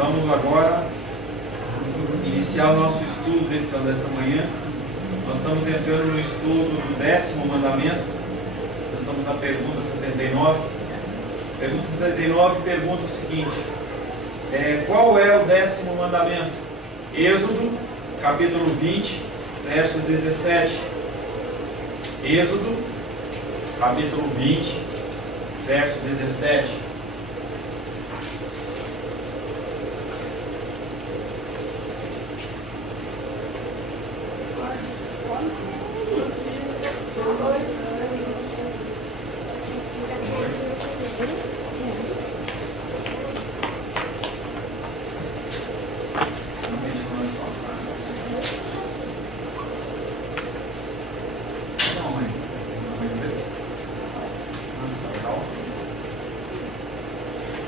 Vamos agora iniciar o nosso estudo dessa manhã. Nós estamos entrando no estudo do 10º mandamento. Nós estamos na pergunta 79. Pergunta 79 pergunta o seguinte: qual é o 10º mandamento? Êxodo, capítulo 20, verso 17. Êxodo, capítulo 20, verso 17.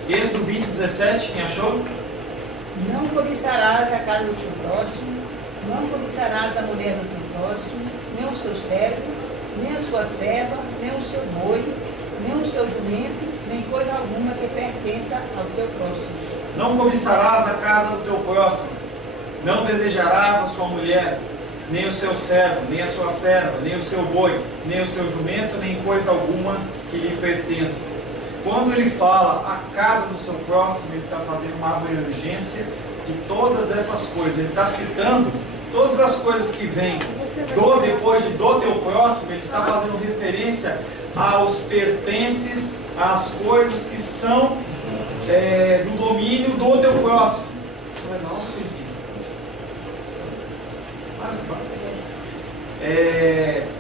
Êxodo 20, 17, quem achou? Não cobiçarás a casa do teu próximo, não cobiçarás a mulher do teu próximo, nem o seu servo, nem a sua serva, nem o seu boi, nem o seu jumento, nem coisa alguma que pertença ao teu próximo. Não cobiçarás a casa do teu próximo, não desejarás a sua mulher, nem o seu servo, nem a sua serva, nem o seu boi, nem o seu jumento, nem coisa alguma que lhe pertença. Quando ele fala a casa do seu próximo, ele está fazendo uma abrangência de todas essas coisas. Ele está citando todas as coisas que vêm depois de do teu próximo. Ele está fazendo referência aos pertences, às coisas que são do domínio do teu próximo.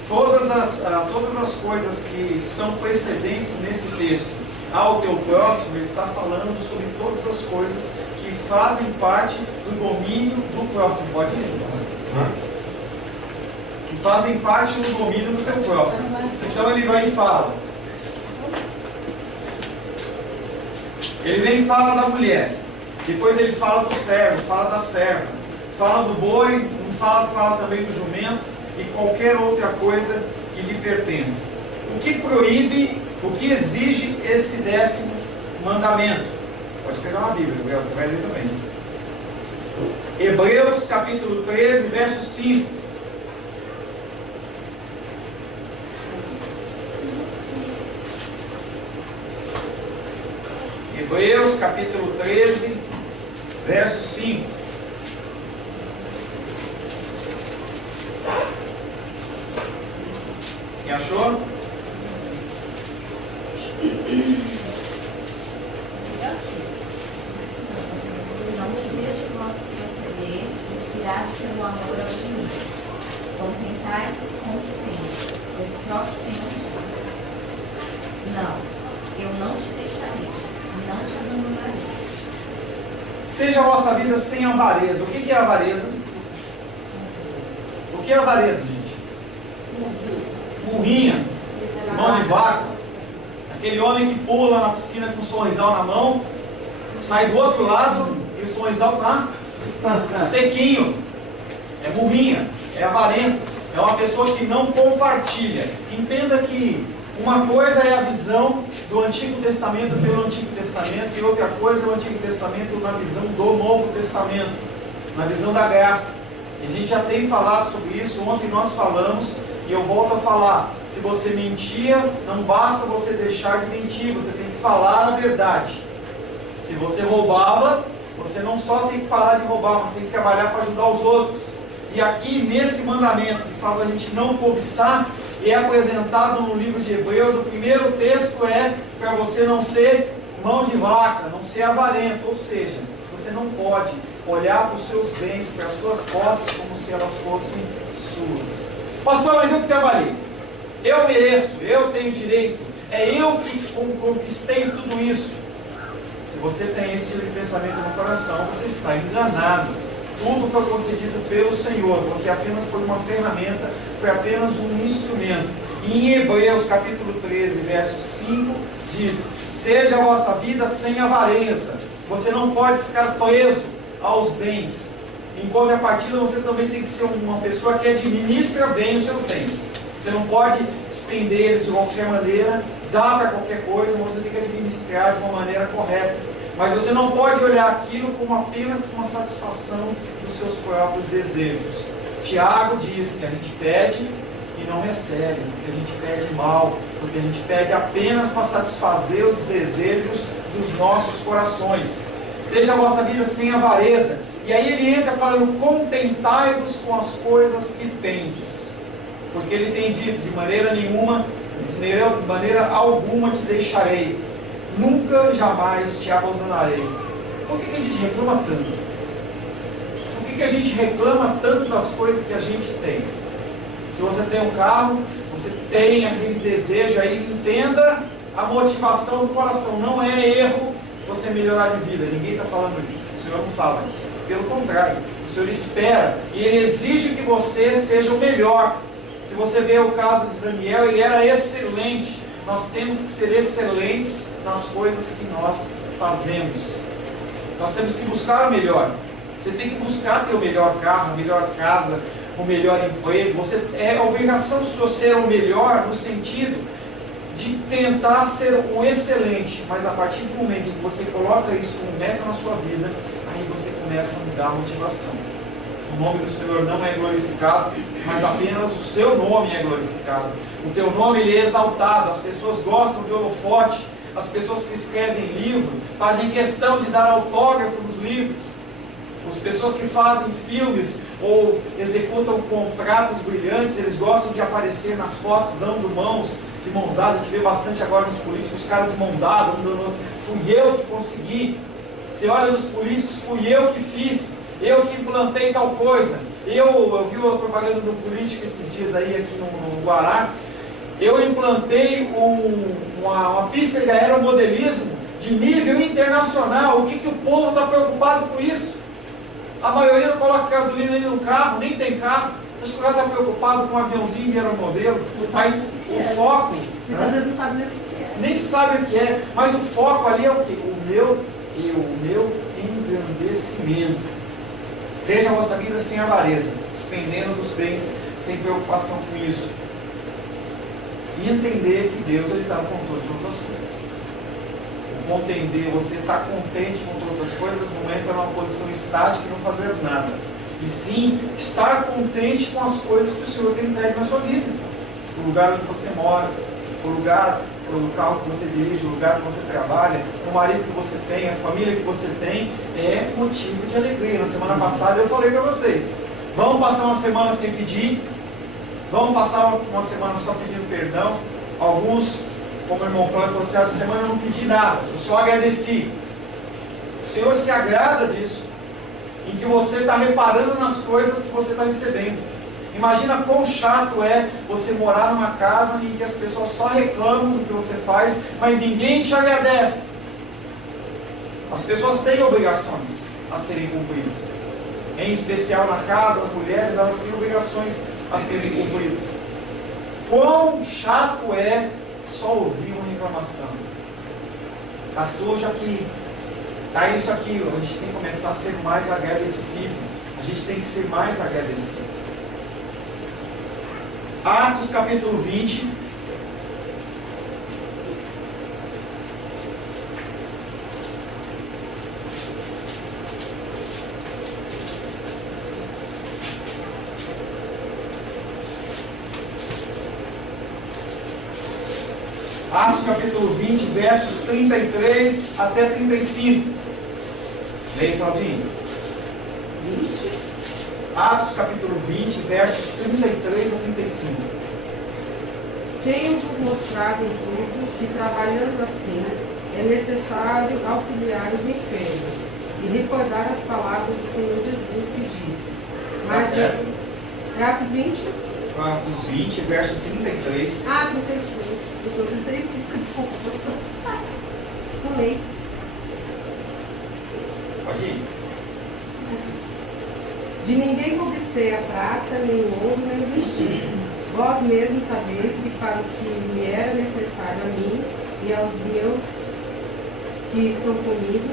Todas as coisas que são precedentes nesse texto ao teu próximo, ele está falando sobre todas as coisas que fazem parte do domínio do próximo. Pode ir, que fazem parte do domínio do teu próximo. Então ele vai e fala. Ele vem e fala da mulher. Depois ele fala do servo, fala da serva, fala do boi, fala também do jumento e qualquer outra coisa que lhe pertence. O que proíbe, o que exige esse 10º mandamento? Pode pegar uma Bíblia, Gabriel, você vai ler também. Hebreus capítulo 13, verso 5. Hebreus capítulo 13, verso 5. Quem achou? Não seja o vosso proceder inspirado pelo amor ao dinheiro. Contentai-vos com o que tendes, pois o próprio Senhor disse: não, eu não te deixarei, não te abandonarei. Seja a vossa vida sem avareza. O que é avareza? O que é avareza, gente? Burrinha, mão de vaca. Aquele homem que pula na piscina com um sorrisal na mão, sai do outro lado e o sorrisal está sequinho. É burrinha, é avarento, é uma pessoa que não compartilha. Entenda que uma coisa é a visão do Antigo Testamento pelo Antigo Testamento e outra coisa é o Antigo Testamento na visão do Novo Testamento, na visão da graça. E a gente já tem falado sobre isso, ontem nós falamos e eu volto a falar. Se você mentia, não basta você deixar de mentir, você tem que falar a verdade. Se você roubava, você não só tem que parar de roubar, mas tem que trabalhar para ajudar os outros. E aqui nesse mandamento que fala a gente não cobiçar, é apresentado no livro de Hebreus, o primeiro texto é para você não ser mão de vaca, não ser avarento, ou seja, você não pode olhar para os seus bens, para as suas posses, como se elas fossem suas. Pastor, mas eu que trabalhei, eu mereço, eu tenho direito, é eu que conquistei tudo isso. Se você tem esse tipo de pensamento no coração, você está enganado. Tudo foi concedido pelo Senhor, você apenas foi uma ferramenta, foi apenas um instrumento. E em Hebreus capítulo 13, verso 5, diz: seja a vossa vida sem avareza. Você não pode ficar preso aos bens. Em contrapartida, você também tem que ser uma pessoa que administra bem os seus bens. Você não pode despender eles de qualquer maneira, dar para qualquer coisa, mas você tem que administrar de uma maneira correta. Mas você não pode olhar aquilo como apenas uma satisfação dos seus próprios desejos. Tiago diz que a gente pede e não recebe, porque a gente pede mal, porque a gente pede apenas para satisfazer os desejos dos nossos corações. Seja a vossa vida sem avareza. E aí ele entra falando: contentai-vos com as coisas que tendes. Porque ele tem dito: de maneira nenhuma, de maneira alguma te deixarei, nunca jamais te abandonarei. Por que a gente reclama tanto? Por que a gente reclama tanto das coisas que a gente tem? Se você tem um carro, você tem aquele desejo aí, entenda a motivação do coração. Não é erro você melhorar de vida. Ninguém está falando isso. O Senhor não fala isso. Pelo contrário, o Senhor espera e Ele exige que você seja o melhor. Se você vê o caso de Daniel, ele era excelente. Nós temos que ser excelentes nas coisas que nós fazemos. Nós temos que buscar o melhor. Você tem que buscar ter o melhor carro, a melhor casa, o melhor emprego. É obrigação sua ser o melhor no sentido de tentar ser um excelente. Mas a partir do momento em que você coloca isso como meta na sua vida, aí você começa a mudar a motivação. O nome do Senhor não é glorificado, mas apenas o seu nome é glorificado. O teu nome ele é exaltado. As pessoas gostam de holofote. As pessoas que escrevem livro fazem questão de dar autógrafo nos livros. As pessoas que fazem filmes ou executam contratos brilhantes, eles gostam de aparecer nas fotos dando mãos, de mãos dadas. A gente vê bastante agora nos políticos, os caras de mão dada, fui eu que consegui. Você olha nos políticos, fui eu que fiz, eu que implantei tal coisa. Eu vi uma propaganda do político esses dias aí aqui no Guará. Eu implantei uma pista de aeromodelismo de nível internacional. O que o povo está preocupado com isso? A maioria não coloca gasolina nem no carro, nem tem carro. Acho que o cara está preocupado com um aviãozinho de aeromodelo. Mas o foco... Muitas vezes não sabe nem o que é. Nem sabe o que é. Mas o foco ali é o quê? O meu engrandecimento. Seja a vossa vida sem avareza, despendendo dos bens, sem preocupação com isso. E entender que Deus está no controle de todas as coisas. Entender, você está contente com todas as coisas, não entra numa posição estática e não fazer nada. E sim, estar contente com as coisas que o Senhor tem entregue na sua vida. O lugar onde você mora, o carro que você dirige, o lugar que você trabalha, o marido que você tem, a família que você tem, é motivo de alegria. Na semana passada eu falei para vocês, vamos passar uma semana sem pedir, vamos passar uma semana só pedindo perdão. Alguns, como o irmão Cláudio falou assim, essa semana eu não pedi nada, eu só agradeci. O Senhor se agrada disso, em que você está reparando nas coisas que você está recebendo. Imagina quão chato é você morar numa casa em que as pessoas só reclamam do que você faz, mas ninguém te agradece. As pessoas têm obrigações a serem cumpridas. Em especial na casa, as mulheres, elas têm obrigações a serem cumpridas. Quão chato é só ouvir uma reclamação. Está sujo aqui, está isso aqui. A gente tem que começar a ser mais agradecido. A gente tem que ser mais agradecido. Atos capítulo 20. Atos capítulo 20, versos 33 até 35. Leia, Claudinho. 20. Atos capítulo 20, versos 33 a 35. Tenho-vos mostrado em tudo que, trabalhando assim, é necessário auxiliar os enfermos e recordar as palavras do Senhor Jesus que disse. Mas certo. Atos 20? Atos 20, verso 33. Ah, 33. Eu estou 35, desculpa. Pulei. Pode ir. De ninguém cobicei a prata, nem o ouro, nem o vestido. Vós mesmos sabeis que para o que me era necessário a mim e aos meus que estão comigo,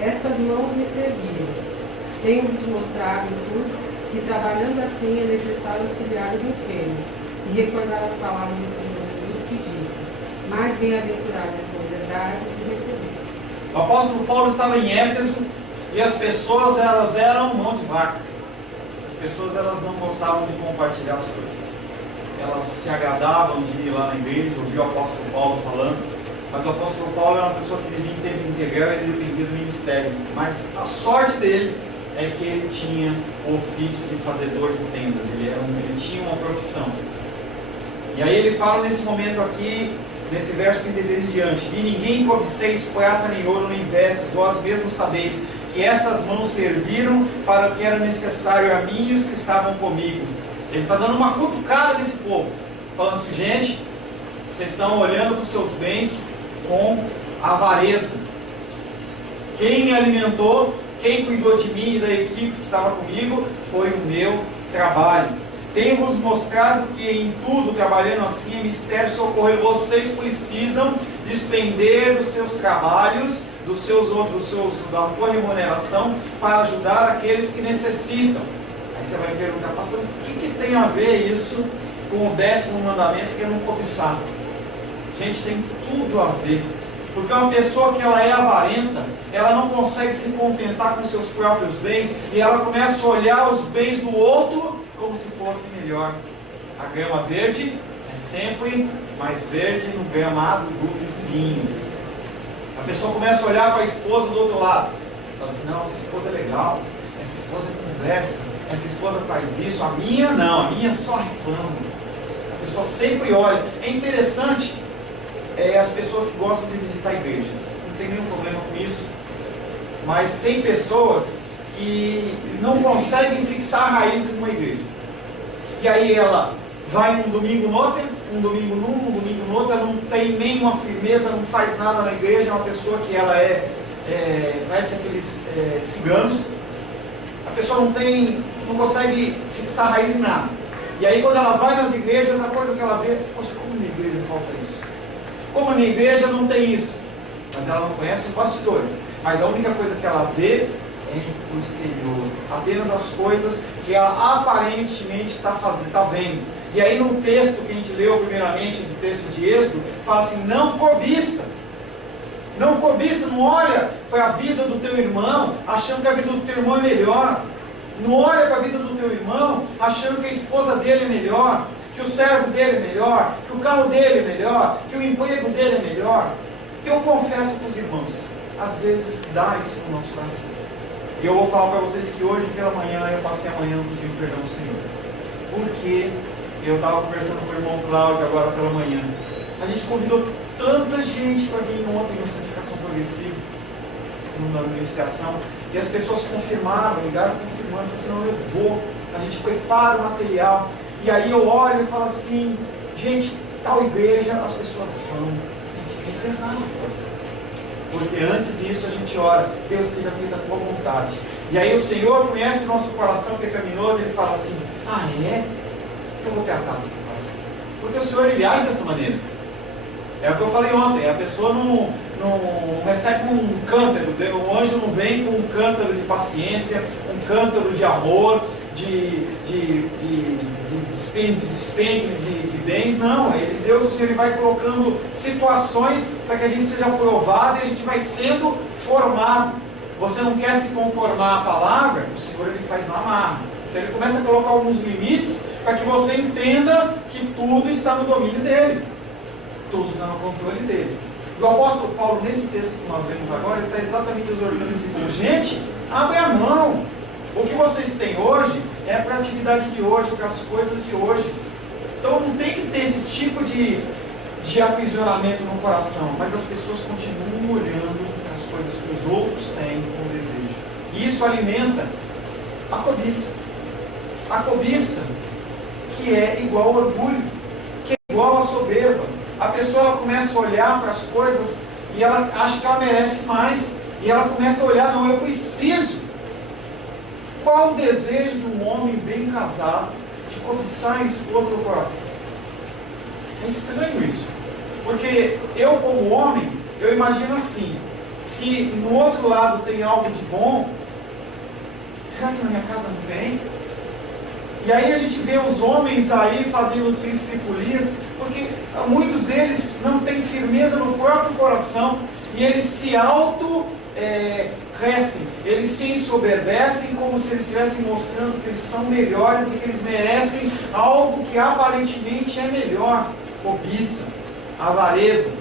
estas mãos me serviram. Tenho-vos mostrado em tudo que, trabalhando assim, é necessário auxiliar os enfermos e recordar as palavras do Senhor Jesus que disse: mais bem-aventurado é dar do que receber. O apóstolo Paulo estava em Éfeso e as pessoas, elas eram mão de vaca. As pessoas, elas não gostavam de compartilhar as coisas. Elas se agradavam de ir lá na igreja, ouvir o apóstolo Paulo falando, mas o apóstolo Paulo era uma pessoa que vivia em tempo integral e ele dependia do ministério. Mas a sorte dele é que ele tinha o ofício de fazedor de tendas, ele tinha uma profissão. E aí ele fala nesse momento aqui, nesse verso 33 em diante: e ninguém cobiceis prata nem ouro nem vestes, vós mesmos sabeis que essas mãos serviram para o que era necessário a mim e os que estavam comigo. Ele está dando uma cutucada desse povo, falando assim: gente, vocês estão olhando para os seus bens com avareza. Quem me alimentou, quem cuidou de mim e da equipe que estava comigo, foi o meu trabalho. Tenho-vos mostrado que em tudo, trabalhando assim, é mistério socorrer. Vocês precisam despender dos seus trabalhos, da sua remuneração, para ajudar aqueles que necessitam. Aí você vai perguntar: pastor, o que tem a ver isso com o 10º mandamento, que é não cobiçar? Gente, tem tudo a ver. Porque uma pessoa que ela é avarenta, ela não consegue se contentar com seus próprios bens, e ela começa a olhar os bens do outro como se fosse melhor. A grama verde é sempre mais verde no gramado do vizinho. A pessoa começa a olhar para a esposa do outro lado, fala assim: não, essa esposa é legal, essa esposa conversa, essa esposa faz isso, a minha não, a minha só reclama. A pessoa sempre olha. É interessante, as pessoas que gostam de visitar a igreja, não tem nenhum problema com isso, mas tem pessoas que não conseguem fixar raízes numa igreja, e aí ela vai um domingo no outro, um domingo num, um domingo no outro, ela não tem nenhuma firmeza, não faz nada na igreja, é uma pessoa que ela parece aqueles ciganos. A pessoa não consegue fixar raiz em nada, e aí quando ela vai nas igrejas, a coisa que ela vê: poxa, como na igreja falta isso, como na igreja não tem isso, mas ela não conhece os bastidores, mas a única coisa que ela vê é o exterior, apenas as coisas que ela aparentemente está vendo. E aí no texto que a gente leu primeiramente, do texto de Êxodo, fala assim: não cobiça, não cobiça, não olha para a vida do teu irmão achando que a vida do teu irmão é melhor, não olha para a vida do teu irmão achando que a esposa dele é melhor, que o servo dele é melhor, que o carro dele é melhor, que o emprego dele é melhor. Eu confesso para os irmãos, às vezes dá isso no nosso coração. E eu vou falar para vocês que hoje pela manhã, eu passei a manhã pedindo perdão ao Senhor, porque eu estava conversando com o irmão Cláudio agora pela manhã. A gente convidou tanta gente para vir ontem na santificação progressiva, na ministração, e as pessoas confirmaram, ligaram confirmando, falaram assim: não, eu vou, a gente prepara o material. E aí eu olho e falo assim: gente, tal igreja, as pessoas vão sentir errado, porque antes disso a gente ora: Deus, seja feita a tua vontade. E aí o Senhor conhece o nosso coração pecaminoso, e Ele fala assim: ah é? Eu vou tratar do teu coração, porque o Senhor, Ele age dessa maneira. É o que eu falei ontem: a pessoa não recebe um cântaro, o anjo não vem com um cântaro de paciência, um cântaro de amor, de dispêndio de bens. Não, Deus, o Senhor, Ele vai colocando situações para que a gente seja aprovado e a gente vai sendo formado. Você não quer se conformar à palavra, o Senhor, Ele faz na marra. Então Ele começa a colocar alguns limites para que você entenda que tudo está no domínio dEle, tudo está no controle dEle. E o apóstolo Paulo, nesse texto que nós lemos agora, ele está exatamente exortando esse povo: gente, abre a mão. O que vocês têm hoje é para a atividade de hoje, para as coisas de hoje. Então não tem que ter esse tipo de aprisionamento no coração, mas as pessoas continuam olhando as coisas que os outros têm com desejo. E isso alimenta a cobiça. A cobiça, que é igual ao orgulho, que é igual à soberba. A pessoa, ela começa a olhar para as coisas e ela acha que ela merece mais, e ela começa a olhar: não, eu preciso. Qual o desejo de um homem bem casado de cobiçar a esposa do coração? É estranho isso, porque eu, como homem, eu imagino assim: se no outro lado tem algo de bom, será que na minha casa não tem? E aí a gente vê os homens aí fazendo tristripulias, porque muitos deles não têm firmeza no próprio coração, e eles se crescem, eles se ensoberbecem como se eles estivessem mostrando que eles são melhores e que eles merecem algo que aparentemente é melhor. Cobiça, avareza,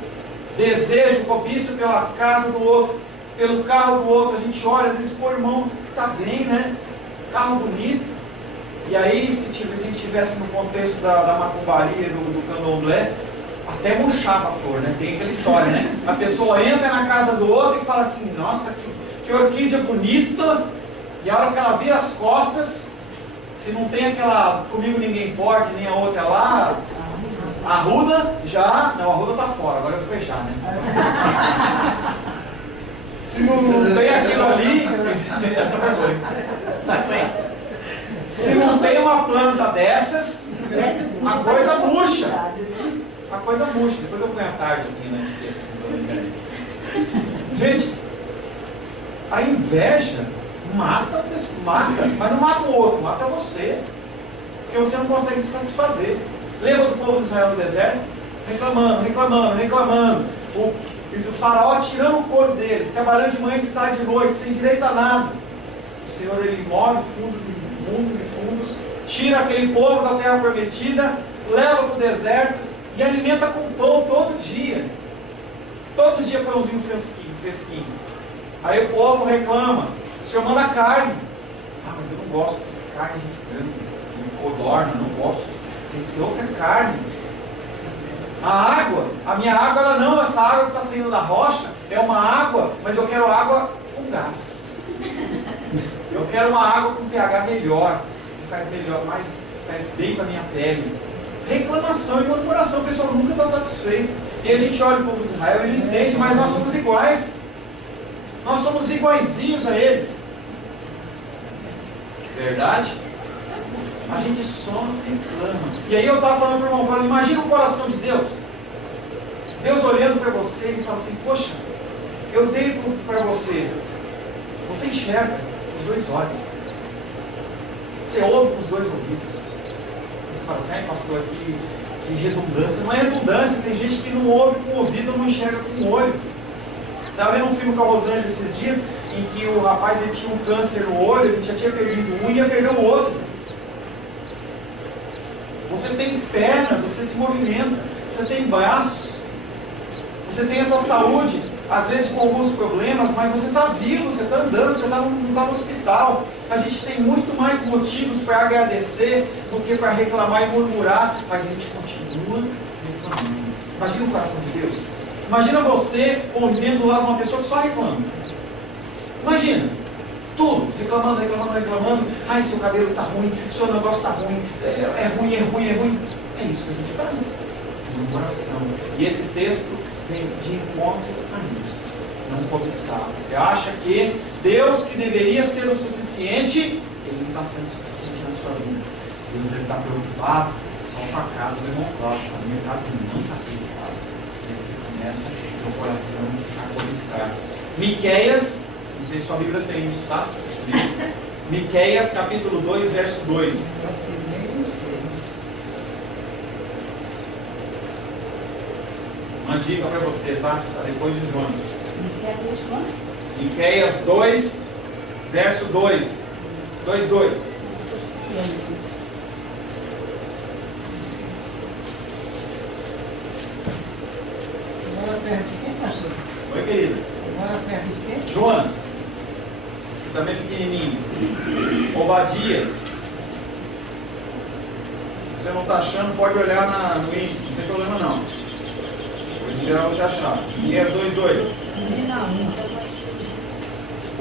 desejo, cobiça pela casa do outro, pelo carro do outro. A gente olha, às vezes, pô, irmão, tá bem, né? Carro bonito. E aí, se a gente estivesse no contexto da macumbaria, do candomblé, até murchava a flor, né? Tem aquela história, né? A pessoa entra na casa do outro e fala assim, nossa, que orquídea bonita. E a hora que ela vira as costas, se não tem aquela comigo ninguém pode, nem a outra lá, a arruda já... Não, a arruda tá fora, agora eu vou fechar, né? Se não tem aquilo ali... Essa foi boa. Se não tem uma planta dessas, a coisa murcha. A coisa murcha. Depois eu ponho a tarde assim, né? Gente, a inveja mata, mas não mata o outro, mata você. Porque você não consegue se satisfazer. Lembra do povo de Israel no deserto? Reclamando. O faraó tirando o couro deles, trabalhando de manhã, de tarde, de noite, sem direito a nada. O Senhor, ele move fundos e fundos, tira aquele povo da terra prometida, leva para o deserto e alimenta com pão todo dia. Todo dia pãozinho fresquinho. Aí o povo reclama, o Senhor manda carne. Ah, mas eu não gosto de carne de frango, de codorna, não gosto. Tem que ser outra carne. A minha água, essa água que está saindo da rocha é uma água, mas eu quero água com gás. Eu quero uma água com pH melhor, que faz bem para a minha pele. Reclamação e murmuração, o pessoal nunca está satisfeito. E a gente olha o povo de Israel e ele entende, mas nós somos iguais. Nós somos iguaizinhos a eles. Verdade? A gente só reclama. E aí eu estava falando para o irmão, imagina o coração de Deus. Deus olhando para você e fala assim, poxa, eu dei para você. Você enxerga com os dois olhos. Você ouve com os dois ouvidos. Você fala assim, pastor, que redundância. Não é redundância, tem gente que não ouve com o ouvido, não enxerga com o olho. Estava vendo um filme com a Rosângela esses dias, em que o rapaz ele tinha um câncer no olho, ele já tinha perdido um e ia perder o outro. Você tem perna, você se movimenta, você tem braços, você tem a tua saúde, às vezes com alguns problemas, mas você está vivo, você está andando, você não está no hospital. A gente tem muito mais motivos para agradecer do que para reclamar e murmurar, mas a gente continua reclamando. Imagina o coração de Deus. Imagina você convivendo do lado de uma pessoa que só reclama. Imagina, tudo, reclamando. Ai, seu cabelo está ruim, seu negócio está ruim, é ruim. É isso que a gente faz. Murmuração. E esse texto vem de encontro a isso. Não cobiçar. Você acha que Deus, que deveria ser o suficiente, Ele não está sendo suficiente na sua vida. Deus deve estar preocupado só com a casa do irmão Cláudio. A minha casa não está preocupada. Aí você começa no coração a cobiçar. Miqueias, não sei se sua Bíblia tem isso, tá? Miqueias, capítulo 2, verso 2. Uma dica para você, tá? Depois de Jonas. Miqueias 2, verso 2. 2:2. Agora perto de quem, pastor? Oi, querido. Agora perto de quem? Jonas, que também é pequenininho. Obadias. Se você não está achando, pode olhar no índice, não tem problema não. Vou esperar você achar. Miqueias 2:2.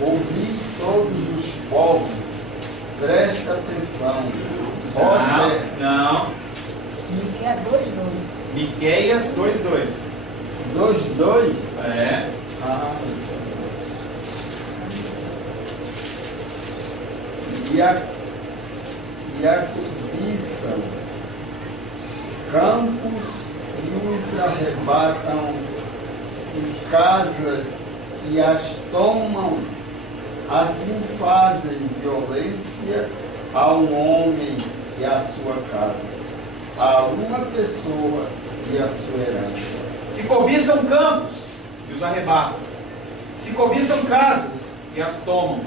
Ouvi todos os povos, presta atenção. Não. Miqueias 2:2. Miqueias 2:2. 2:2? É. E a cobiça, campos e os arrebatam em casas e as tomam, assim fazem violência a um homem e a sua casa, a uma pessoa e a sua herança. Se cobiçam campos, e os os arrebatam. Se cobiçam casas e as tomam.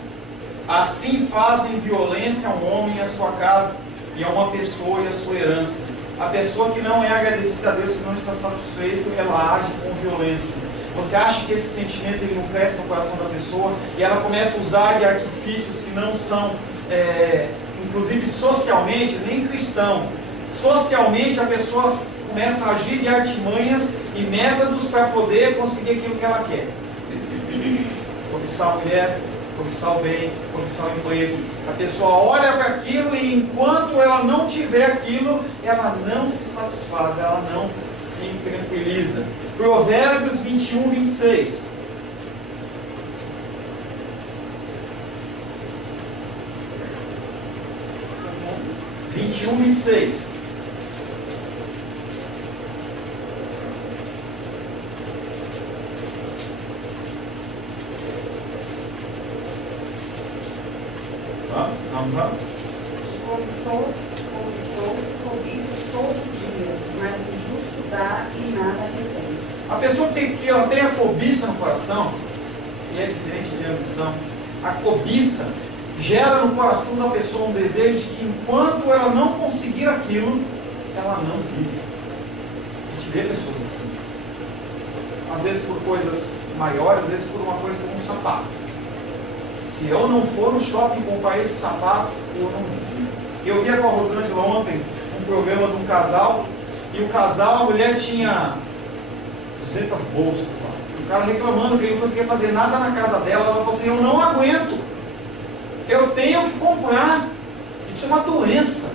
Assim fazem violência a um homem e a sua casa, e a uma pessoa e a sua herança. A pessoa que não é agradecida a Deus, que não está satisfeito, ela age com violência. Você acha que esse sentimento ele não cresce no coração da pessoa e ela começa a usar de artifícios que não são, inclusive socialmente, nem cristão. Socialmente a pessoa começa a agir de artimanhas e métodos para poder conseguir aquilo que ela quer. Cobiçar a mulher, cobiçar o bem, cobiçar o emprego. A pessoa olha para aquilo e enquanto ela não tiver aquilo, ela não se satisfaz, ela não se tranquiliza. Provérbios 21, 26. Tá 21, 26. Vamos. Cobiça todo dia, mas o justo dá e nada retém. A pessoa que ela tem a cobiça no coração, e é diferente de ambição, a cobiça gera no coração da pessoa um desejo de que enquanto ela não conseguir aquilo, ela não vive. A gente vê pessoas assim. Às vezes por coisas maiores, às vezes por uma coisa como um sapato. Se eu não for no shopping comprar esse sapato, eu não vivo. Eu via com a Rosângela ontem um programa de um casal, e o casal, a mulher tinha 200 bolsas lá. O cara reclamando que ele não conseguia fazer nada na casa dela. Ela falou assim: eu não aguento, eu tenho que comprar. Isso é uma doença.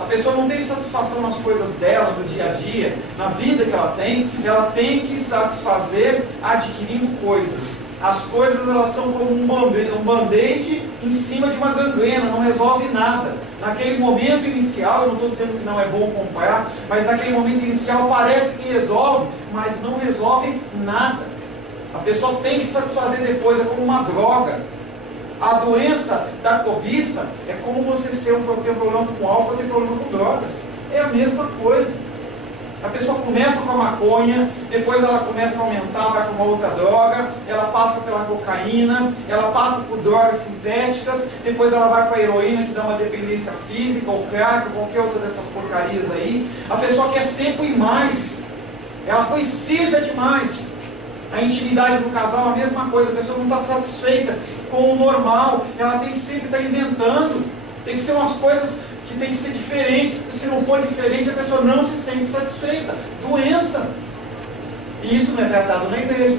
A pessoa não tem satisfação nas coisas dela, no dia a dia, na vida que ela tem que satisfazer adquirindo coisas. As coisas elas são como um band-aid em cima de uma gangrena, não resolve nada. Naquele momento inicial, eu não estou dizendo que não é bom comprar, mas naquele momento inicial parece que resolve, mas não resolve nada. A pessoa tem que satisfazer depois, é como uma droga. A doença da cobiça é como você ter problema com álcool ou ter problema com drogas. É a mesma coisa. A pessoa começa com a maconha, depois ela começa a aumentar, vai com uma outra droga, ela passa pela cocaína, ela passa por drogas sintéticas, depois ela vai para a heroína, que dá uma dependência física, ou crack, ou qualquer outra dessas porcarias aí. A pessoa quer sempre mais, ela precisa de mais. A intimidade do casal é a mesma coisa, a pessoa não está satisfeita com o normal, ela tem que sempre estar inventando, tem que ser umas coisas que tem que ser diferentes, porque se não for diferente a pessoa não se sente satisfeita. Doença. E isso não é tratado na igreja.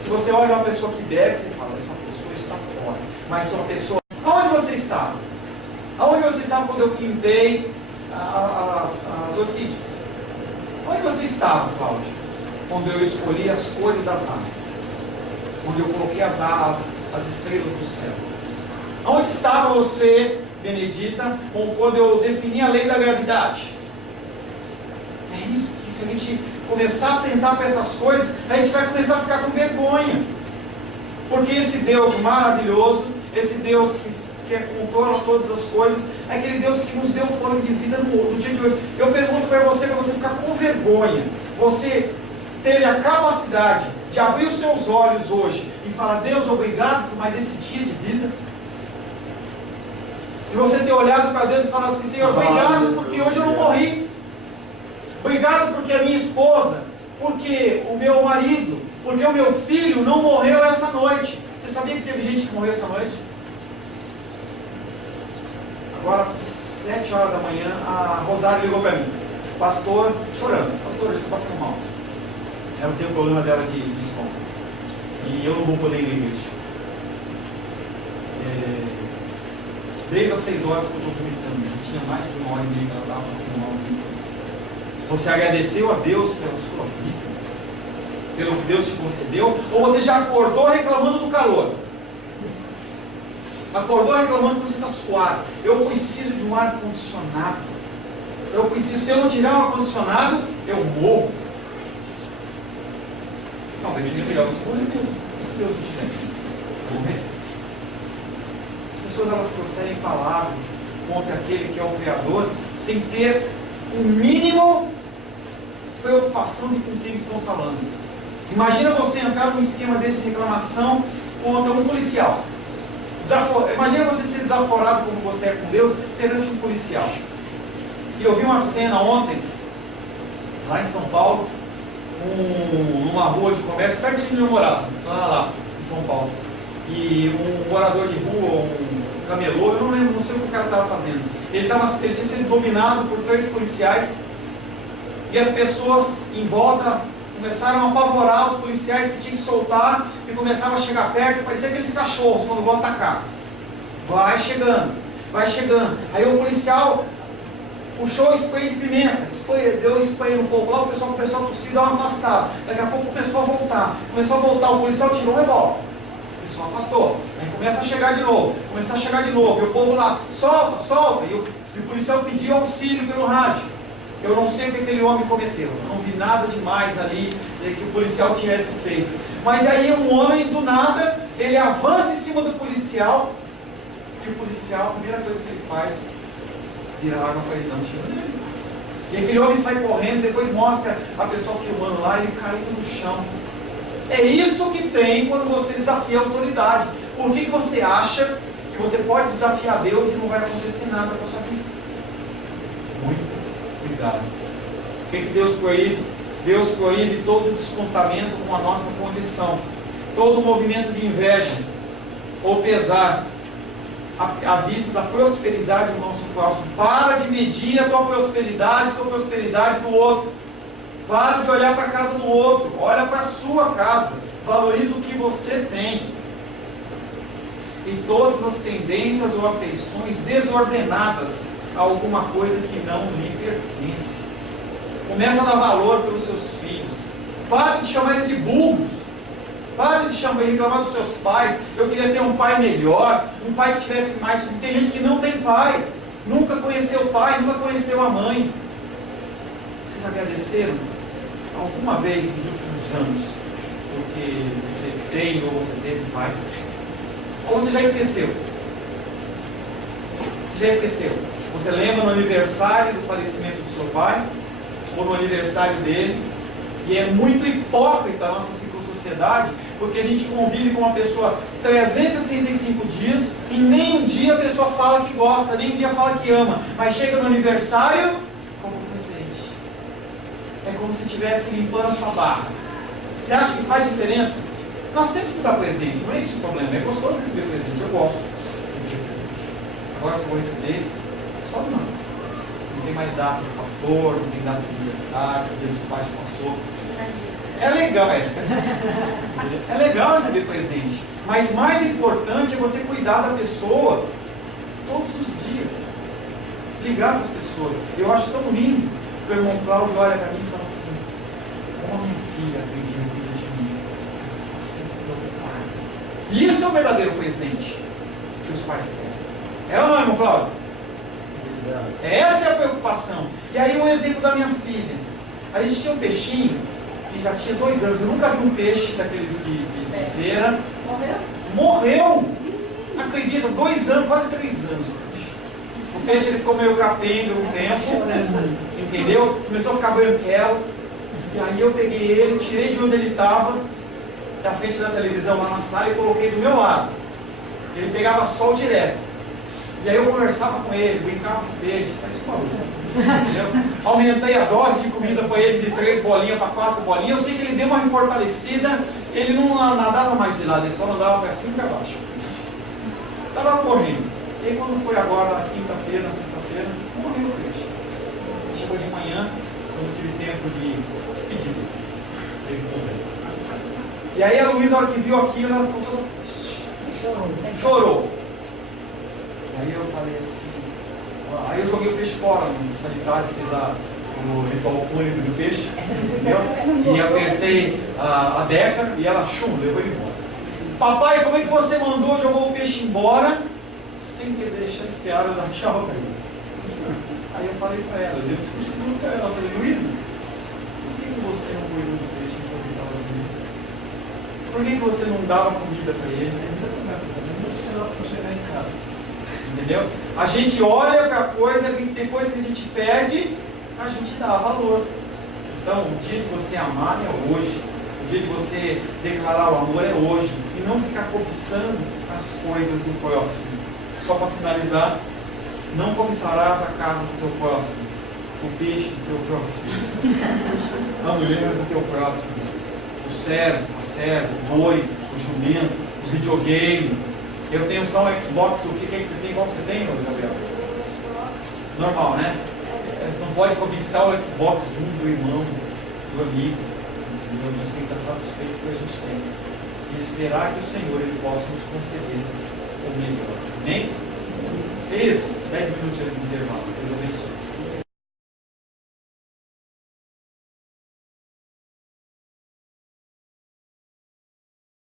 Se você olha uma pessoa que bebe, você fala: essa pessoa está fora. Mas se uma pessoa... Aonde você estava? Aonde você estava quando eu pintei as orquídeas? Onde você estava, Cláudio? Quando eu escolhi as cores das árvores, quando eu coloquei as estrelas do céu. Onde estava você, Benedita, quando eu defini a lei da gravidade? É isso, que se a gente começar a tentar para essas coisas, a gente vai começar a ficar com vergonha. Porque esse Deus maravilhoso, esse Deus que controla todas as coisas, é aquele Deus que nos deu fôlego de vida no dia de hoje. Eu pergunto para você ficar com vergonha. Você teve a capacidade de abrir os seus olhos hoje e falar: Deus, obrigado por mais esse dia de vida. E você ter olhado para Deus e falar assim: Senhor, obrigado porque hoje eu não morri. Obrigado porque a minha esposa, porque o meu marido, porque o meu filho não morreu essa noite. Você sabia que teve gente que morreu essa noite? Agora, 7 horas da manhã, a Rosário ligou para mim. Pastor, chorando. Pastor, eu estou passando mal. Ela tem o problema dela de estômago. E eu não vou poder ir na igreja. Desde as 6 horas que eu estou vomitando. Já tinha mais de 1 hora e meia que ela estava passando mal. Você agradeceu a Deus pela sua vida? Pelo que Deus te concedeu? Ou você já acordou reclamando do calor? Acordou reclamando que você está suado. Eu preciso de um ar-condicionado. Eu preciso, se eu não tiver um ar-condicionado, eu morro. Talvez seja melhor você morrer mesmo. Se Deus não tiver, morrer. As pessoas elas proferem palavras contra aquele que é o Criador, sem ter o mínimo preocupação de com quem eles estão falando. Imagina você entrar num esquema desse de reclamação contra um policial. Imagina você ser desaforado como você é com Deus perante um policial. E eu vi uma cena ontem, lá em São Paulo, numa rua de comércio, perto de onde eu morava, lá em São Paulo. E um morador de rua, um camelô, eu não lembro, não sei o que o cara estava fazendo. Ele tinha sido dominado por 3 policiais e as pessoas em volta começaram a apavorar os policiais que tinham que soltar e começavam a chegar perto, parecia aqueles cachorros quando vão atacar. Vai chegando, vai chegando. Aí o policial puxou o spray de pimenta, deu spray no povo lá, o pessoal começou a tossir, dar uma afastada. Daqui a pouco começou a voltar, o policial tirou o revólver. O pessoal afastou, aí começa a chegar de novo, e o povo lá, solta, solta, e o policial pediu auxílio pelo rádio. Eu não sei o que aquele homem cometeu, eu não vi nada demais ali que o policial tivesse feito. Mas aí um homem, do nada, ele avança em cima do policial, e o policial, a primeira coisa que ele faz, vira água para ele, não tira nele. E aquele homem sai correndo, depois mostra a pessoa filmando lá, ele caído no chão. É isso que tem quando você desafia a autoridade. Por que você acha que você pode desafiar Deus e não vai acontecer nada com a sua vida? Muito cuidado. O que Deus proíbe? Deus proíbe todo descontamento com a nossa condição, todo movimento de inveja ou pesar à vista da prosperidade do nosso próximo. Para de medir a tua prosperidade com a prosperidade do outro. Para de olhar para a casa do outro, olha para a sua casa, valoriza o que você tem. E todas as tendências ou afeições desordenadas a alguma coisa que não lhe pertence. Começa a dar valor pelos seus filhos. Para de chamar eles de burros. Para de reclamar dos seus pais. Eu queria ter um pai melhor, um pai que tivesse mais. Tem gente que não tem pai, nunca conheceu o pai, nunca conheceu a mãe. Vocês agradeceram alguma vez nos últimos anos porque você tem ou você teve pais? Ou você já esqueceu? Você já esqueceu? Você lembra no aniversário do falecimento do seu pai? Ou no aniversário dele? E é muito hipócrita a nossa sociedade, porque a gente convive com uma pessoa 365 dias e nem um dia a pessoa fala que gosta, nem um dia fala que ama, mas chega no aniversário como presente. É como se estivesse limpando a sua barra. Você acha que faz diferença? Nós temos que dar presente, não é isso o problema. É gostoso receber presente, eu gosto de receber presente. Agora, se eu vou receber, só não. Não tem mais data de pastor, não tem data de aniversário, dia dos pais passou. É legal, é legal receber presente, mas mais importante é você cuidar da pessoa todos os dias, ligar para as pessoas. Eu acho tão lindo que o irmão Cláudio olha para mim e fala assim: como a minha filha cuida de mim, ela está sempre preocupada. E isso é o verdadeiro presente que os pais querem. É ou não, irmão Cláudio? Essa é a preocupação. E aí um exemplo da minha filha. A gente tinha um peixinho que já tinha 2 anos. Eu nunca vi um peixe daqueles de feira. Morreu. Acredita, 2 anos, quase 3 anos. O peixe ele ficou meio capenga um tempo. Entendeu? Começou a ficar branquelo. E aí eu peguei ele, tirei de onde ele estava, da frente da televisão lá na sala, e coloquei do meu lado. Ele pegava sol direto. E aí eu conversava com ele, brincava com o peixe, parece uma luta. Aumentei a dose de comida para ele de 3 bolinhas para 4 bolinhas. Eu sei que ele deu uma refortalecida, ele não nadava mais de lado, ele só nadava para cima e para baixo. Estava correndo. E aí quando foi agora, na quinta-feira, na sexta-feira, morreu o peixe. Chegou de manhã, eu não tive tempo de despedir dele. E aí a Luísa, a hora que viu aquilo, ela ficou toda... Chorou. Aí eu falei assim, aí eu joguei o peixe fora no sanitário, fiz o ritual fúnebre do peixe, entendeu? E apertei a Deca e ela, levou ele embora. Papai, como é que você jogou o peixe embora, sem ter deixado esperar eu dar tchau para ele? Aí eu falei para ela, eu dei um discurso para ela, eu falei: Luísa, por que você não cuidou do peixe enquanto ele estava vivo? Por que você não dava comida para ele? Não chegar em casa. Entendeu? A gente olha para a coisa e depois que a gente perde, a gente dá valor. Então, o dia que você amar é hoje. O O dia de você declarar o amor é hoje. E não ficar cobiçando as coisas do próximo. Só para finalizar, não cobiçarás a casa do teu próximo, o peixe do teu próximo, a mulher do teu próximo, o servo, a serva, o boi, o jumento, o videogame. Eu tenho só um Xbox, o que é que você tem? Qual que você tem, Gabriel? Normal, né? Você não pode cobiçar o Xbox do irmão, do amigo. A gente tem que estar satisfeito com o que a gente tem. E esperar que o Senhor ele possa nos conceder o melhor. Amém? Queridos, 10 minutos de intervalo. Deus abençoe.